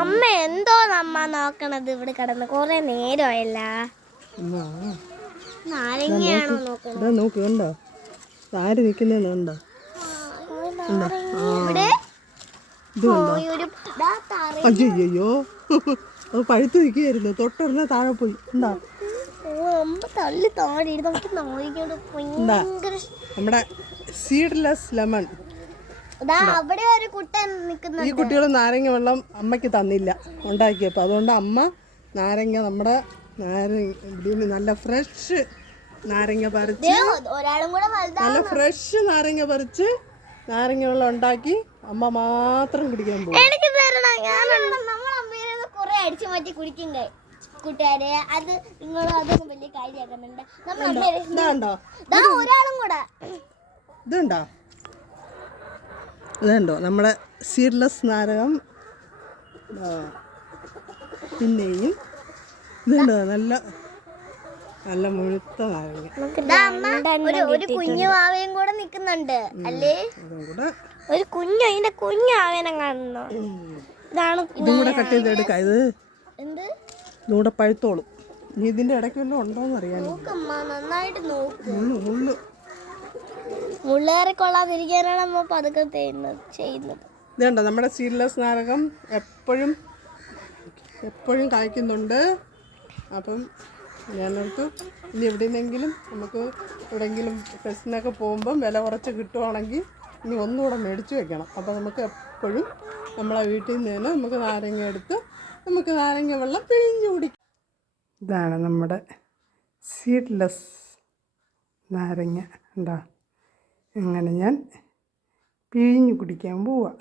അമ്മ എന്തോ നമ്മ നോക്കണത് ഇവിടെ കിടന്ന് കൊറേ നേരമായല്ല. നാരങ്ങയാണോ നോക്കണത്? നോക്ക് കണ്ടോ ആര് നിക്കുന്നുണ്ടോ? അയ്യോ അത് പഴുത്ത് നിൽക്കുകയായിരുന്നു. തൊട്ടുടനെ താഴെ പോയി. എന്താ നമ്മുടെ സീഡ്ലെസ് ലെമൺ. ഈ കുട്ടികൾ നാരങ്ങ വെള്ളം അമ്മയ്ക്ക് തന്നില്ല ഉണ്ടാക്കിയപ്പോൾ. അതുകൊണ്ട് അമ്മ നാരങ്ങ നമ്മുടെ നല്ല ഫ്രഷ് നാരങ്ങ പറിച്ച് നാരങ്ങ വെള്ളം ഉണ്ടാക്കി അമ്മ മാത്രം കുടിക്കാൻ പോകും. കൂട്ടുകാരെ അത് നിങ്ങൾ അതൊന്നും വലിയ കാര്യമാക്കുന്നുണ്ട്. ഇതുണ്ടോ നമ്മുടെ സീഡ്ലെസ് നാരകം. പിന്നെയും ഇതുണ്ടോ നല്ല നല്ല മുഴുത്ത നാരങ്ങ. ഒരു കുഞ്ഞു ആവയും കൂടെ നിക്കുന്നുണ്ട് അല്ലേ? ഒരു കുഞ്ഞു അതിന്റെ കുഞ്ഞു ആവേനെ കാണുന്നു. ഇതും കൂടെ കട്ട് ചെയ്തെടുക്കാം. ഇത് ഇതുകൂടെ പഴുത്തോളും. ഇനി ഇതിന്റെ ഇടയ്ക്ക് വല്ലതും ഉണ്ടോന്ന് അറിയാൻ നന്നായിട്ട് മുള്ളു മുള്ളേറെ കൊള്ളാതിരിക്കാനാണ് അമ്മ പതുക്കെ ചെയ്യുന്നത്. ഇതുണ്ടോ നമ്മുടെ സീഡ്ലെസ് നാരകം എപ്പോഴും കായ്ക്കുന്നുണ്ട്. അപ്പം ഞാനോർത്ത് ഇനി എവിടെയെങ്കിലും നമുക്ക് എവിടെയെങ്കിലും ഫെസ്റ്റിനൊക്കെ പോകുമ്പം വില കുറച്ച് കിട്ടുവാണെങ്കിൽ ഇനി ഒന്നുകൂടെ മേടിച്ച് വെക്കണം. അപ്പോൾ നമുക്ക് എപ്പോഴും നമ്മളെ വീട്ടിൽ നിന്ന് തന്നെ നമുക്ക് നാരങ്ങ എടുത്ത് നമുക്ക് നാരങ്ങ വെള്ളം പിഴിഞ്ഞ് കുടിക്കാം. ഇതാണ് നമ്മുടെ സീഡ്ലെസ് നാരങ്ങ. ഉണ്ടോ? അങ്ങനെ ഞാൻ പിഴിഞ്ഞ് കുടിക്കാൻ പോവാം.